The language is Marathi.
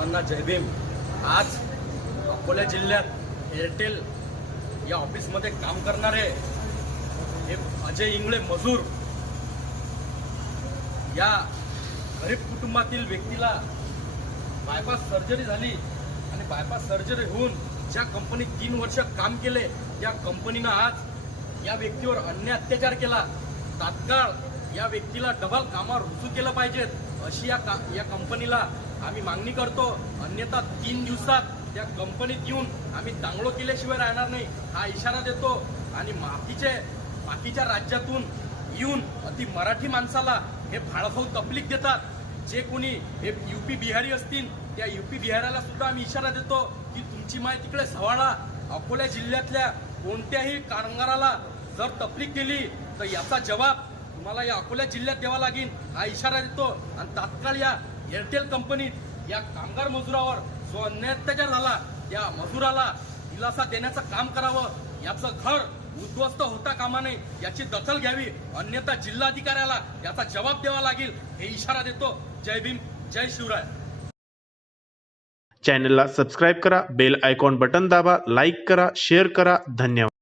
सर्वांना जय भीम. आज अकोला जिल्ह्यात एअरटेल या ऑफिसमध्ये काम करणारे हे अजय इंगळे मजूर या गरीब कुटुंबातील व्यक्तीला बायपास सर्जरी झाली आणि बायपास सर्जरी होऊन ज्या कंपनीत तीन वर्ष काम केले त्या कंपनीनं आज या व्यक्तीवर अन्य अत्याचार केला. तात्काळ या व्यक्तीला डबल कामावर रुजू केलं पाहिजेत अशी या का या कंपनीला आम्ही मागणी करतो अन्यथा तीन दिवसात त्या कंपनीत येऊन आम्ही दांगडो केल्याशिवाय राहणार नाही हा इशारा देतो. आणि बाकीचे बाकीच्या राज्यातून येऊन अति मराठी माणसाला हे भाळफाऊ तपलीक देतात. जे कोणी हे युपी बिहारी असतील त्या युपी बिहाराला सुद्धा आम्ही इशारा देतो की तुमची माय तिकडे सवाळा. अकोला जिल्ह्यातल्या कोणत्याही कामगाराला जर तपलीक केली तर याचा जबाब तुम्हाला या अकोला जिल्ह्यात द्यावा लागेल हा इशारा देतो. आणि तात्काळ या एअरटेल कंपनीत या कामगार मजुरावर जो अन्याय झाला त्या मजुराला दिलासा देण्याचं काम करावं याचं घर उद्ध्वस्त होता कामा नये याची दखल घ्यावी अन्यथा जिल्हाधिकाऱ्याला याचा जबाब द्यावा लागेल हे इशारा देतो. जय भीम जय शिवराय. चॅनलला सबस्क्राईब करा बेल आयकॉन बटन दाबा लाईक करा शेअर करा. धन्यवाद.